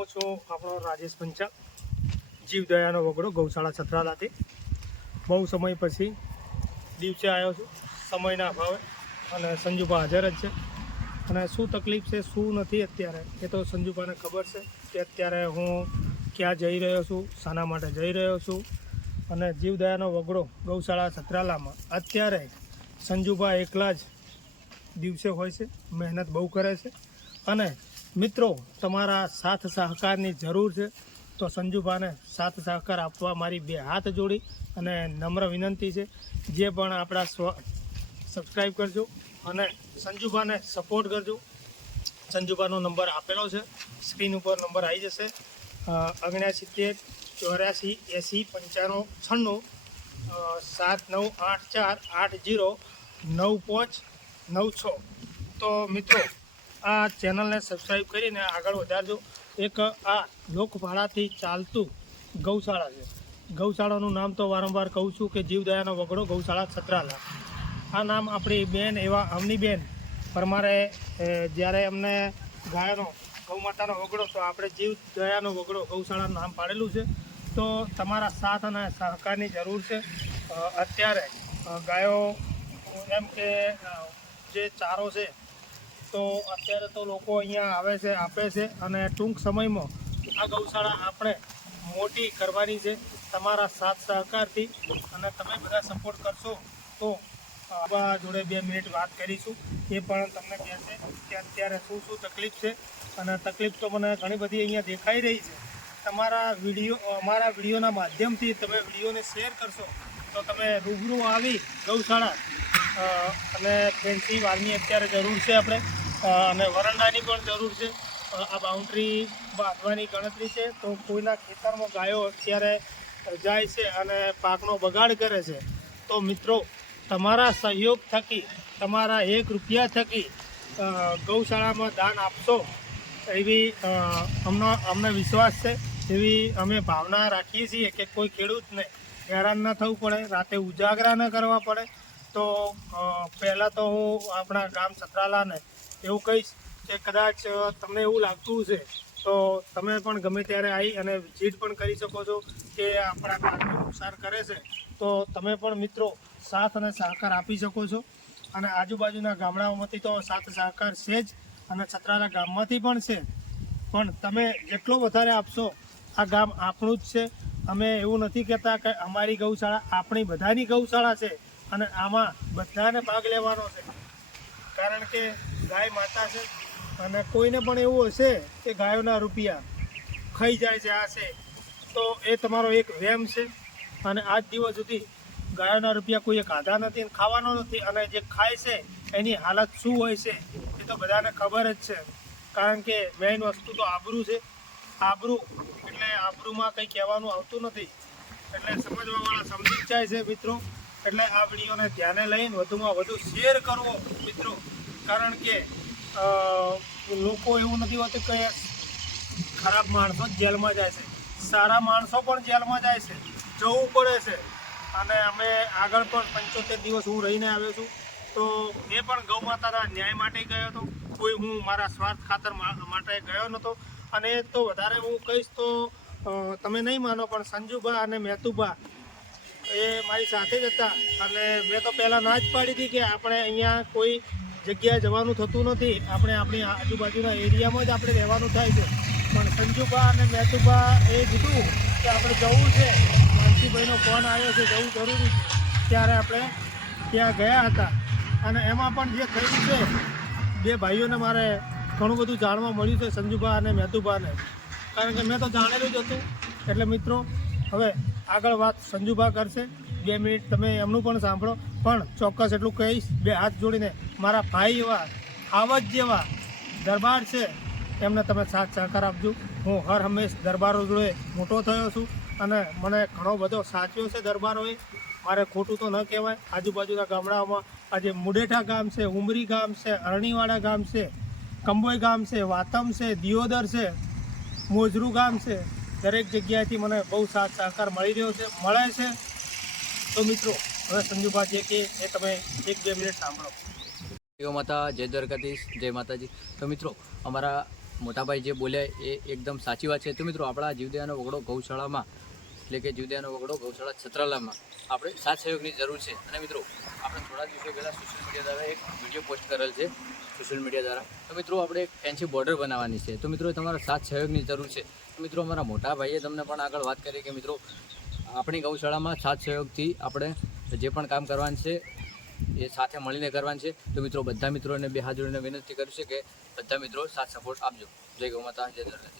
હું છું આપણો રાજેશ પંચાલ, જીવદયાનો વગડો, ગૌશાળા છત્રાલાથી. બહુ સમય પછી દિવસે આવ્યો છું, સમયના અભાવે, અને સંજુભા હાજર જ છે. અને શું તકલીફ છે શું નથી અત્યારે એ તો સંજુભાને ખબર છે કે અત્યારે હું ક્યાં જઈ રહ્યો છું, શાના માટે જઈ રહ્યો છું. અને જીવદયાનો વગડો ગૌશાળા છત્રાલામાં અત્યારે સંજુભા એકલા જ દિવસે હોય છે, મહેનત બહુ કરે છે. અને મિત્રો, તમારા સાથ સહકારની જરૂર છે, તો સંજુભાને સાથ સહકાર આપવા મારી બે હાથ જોડી અને નમ્ર વિનંતી છે. જે પણ આપણા સબસ્ક્રાઈબ કરજો અને સંજુભાને સપોર્ટ કરજો. સંજુભાનો નંબર આપેલો છે, સ્ક્રીન ઉપર નંબર આવી જશે, 69 84 80 95 96 7984 809596. તો મિત્રો, આ ચેનલને સબસ્ક્રાઈબ કરીને આગળ વધારજો. એક આ લોકભાળાથી ચાલતું ગૌશાળા છે. ગૌશાળાનું નામ તો વારંવાર કહું છું કે જીવદયાનો વગડો ગૌશાળા છત્રાલા. આ નામ આપણી બેન એવા અમની બેન પરમારે જ્યારે અમને ગાયનો ગૌમાતાનો વગડો, તો આપણે જીવદયાનો વગડો ગૌશાળાનું નામ પાડેલું છે. તો તમારા સાથ અને સહકારની જરૂર છે. અત્યારે ગાયો એમ કે જે ચારો છે, તો અત્યારે તો લોકો અહીંયા આવે છે, આપે છે, અને ટૂંક સમયમાં આ ગૌશાળા આપણે મોટી કરવાની છે તમારા સાથ સહકારથી. અને તમે બધા સપોર્ટ કરશો તો આપણા જોડે 2 મિનિટ વાત કરીશું. એ પણ તમને કહેશે કે અત્યારે શું શું તકલીફ છે. અને તકલીફ તો મને ઘણી બધી અહીંયા દેખાઈ રહી છે. અમારા વિડીયોના માધ્યમથી તમે વિડીયોને શેર કરશો તો તમે રૂબરૂ આવી ગૌશાળા અને ફેન્સી વાલની અત્યારે જરૂર છે આપણે, અને વરંડાની પણ જરૂર છે. આ બાઉન્ડ્રી બાંધવાની ગણતરી છે. તો કોઈના ખેતરમાં ગાયો અત્યારે જાય છે અને પાકનો બગાડ કરે છે, તો મિત્રો, તમારા સહયોગ થકી, તમારા 1 રૂપિયા થકી ગૌશાળામાં દાન આપશો એવી અમને વિશ્વાસ છે. એવી અમે ભાવના રાખીએ છીએ કે કોઈ ખેડૂતને હેરાન ન થવું પડે, રાતે ઉજાગરા ન કરવા પડે. તો પહેલાં તો હું આપણા ગામ છત્રાલાને એવું કહીશ કે કદાચ તમને એવું લાગતું છે તો તમે પણ ગમે ત્યારે આવી અને વિઝિટ પણ કરી શકો છો કે આપણા પાકને નુકસાન કરે છે, તો તમે પણ મિત્રો સાથ અને સહકાર આપી શકો છો. અને આજુબાજુના ગામડાઓમાંથી તો સાથ સહકાર છે જ, અને છત્રાલા ગામમાંથી પણ છે. પણ તમે જેટલો વધારે આપશો, આ ગામ આપણું જ છે. અમે એવું નથી કહેતા કે અમારી ગૌશાળા, આપણી બધાની ગૌશાળા છે, અને આમાં બધાને ભાગ લેવાનો છે. કારણ કે ગાય માતા છે, અને કોઈને પણ એવું હશે કે ગાયોના રૂપિયા ખાઈ જાય છે, આ છે, તો એ તમારો એક વહેમ છે. અને આજ દિવસ સુધી ગાયોના રૂપિયા કોઈએ ખાધા નથી અને ખાવાનો નથી. અને જે ખાય છે એની હાલત શું હોય છે એ તો બધાને ખબર જ છે. કારણ કે મેઇન વસ્તુ તો આબરૂ છે. આબરૂ એટલે આબરૂમાં કંઈ કહેવાનું આવતું નથી. એટલે સમજવાવાળા સમજી જ જાય છે મિત્રો. એટલે આ વિડીયોને ધ્યાને લઈને વધુમાં વધુ શેર કરવો મિત્રો. કારણ કે લોકો એવું નથી હોતું કે ખરાબ માણસો જ જેલમાં જાય છે, સારા માણસો પણ જેલમાં જાય છે, જવું પડે છે. અને અમે આગળ પણ 75 દિવસ હું રહીને આવ્યો છું, તો એ પણ ગૌ માતાના ન્યાય માટે ગયો હતો. કોઈ હું મારા સ્વાર્થ ખાતર માટે ગયો નહોતો. અને તો વધારે હું કહીશ તો તમે નહીં માનો, પણ સંજુભા અને મહેતુભા એ મારી સાથે જ હતા. અને મેં તો પહેલાં ના જ પાડી હતી કે આપણે અહીંયા કોઈ જગ્યાએ જવાનું થતું નથી, આપણે આપણી આજુબાજુના એરિયામાં જ આપણે રહેવાનું થાય છે. પણ સંજુભા અને મહેતુભા એ કીધું કે આપણે જવું છે, માનસીભાઈનો ફોન આવ્યો છે, જવું જરૂરી છે, ત્યારે આપણે ત્યાં ગયા હતા. અને એમાં પણ જે થયું છે, 2 ભાઈઓને મારે ઘણું બધું જાણવા મળ્યું છે, સંજુભા અને મહેતુભાને. કારણ કે મેં તો જાણેલું જ હતું. એટલે મિત્રો, હવે આગળ વાત સંજુભા કરશે. 2 મિનિટ તમે એમનું પણ સાંભળો. પણ ચોક્કસ એટલું કહીશ, 2 હાથ જોડીને, મારા ભાઈ એવા, આવજ જેવા દરબાર છે, એમને તમે સાથ સહકાર આપજો. હું હર હંમેશ દરબારો જોડે મોટો થયો છું, અને મને ઘણો બધો સાચ્યો છે દરબારોએ. મારે ખોટું તો ન કહેવાય. આજુબાજુના ગામડાઓમાં આજે મુડેઠા ગામ છે, ઉમરી ગામ છે, અરણીવાડા ગામ છે, કંબોઈ ગામ છે, વાતમ છે, દિયોદર છે, મોજરું ગામ છે, દરેક જગ્યાએથી મને બહુ સાથ સહકાર મળી રહ્યો છે, મળે છે. તો મિત્રો, હવે સંજુભા જે કે એ તમે 1-2 મિનિટ સાંભળો. જય માતા, જય દ્વારકાધીશ, જય માતાજી. તો મિત્રો, અમારા મોટાભાઈ જે બોલ્યા એ એકદમ સાચી વાત છે. તો મિત્રો આપણા જીવદયાનો વગડો ગૌશાળામાં એટલે કે જીવદયાનો વગડો ગૌશાળા છત્રાલામાં આપણે સાથ સહયોગની જરૂર છે. અને મિત્રો આપણે થોડા દિવસો પહેલાં સોશિયલ મીડિયા દ્વારા એક વિડીયો પોસ્ટ કરેલ છે સોશિયલ મીડિયા દ્વારા. તો મિત્રો આપણે એક ફેન્સી બોર્ડર બનાવવાની છે. તો મિત્રો તમારા સાથ સહયોગની જરૂર છે. તો મિત્રો અમારા મોટા ભાઈએ તમને પણ આગળ વાત કરી કે મિત્રો આપણી ગૌશાળામાં સાથ સહયોગથી આપણે જે પણ કામ કરવાનું છે એ સાથે મળીને કરવાનું છે. તો મિત્રો બધા મિત્રોને બે હાથ જોડીને વિનંતી કરું છે કે બધા મિત્રો સાથ સપોર્ટ આપજો. જય ગૌ માતા, જય દરગાહ.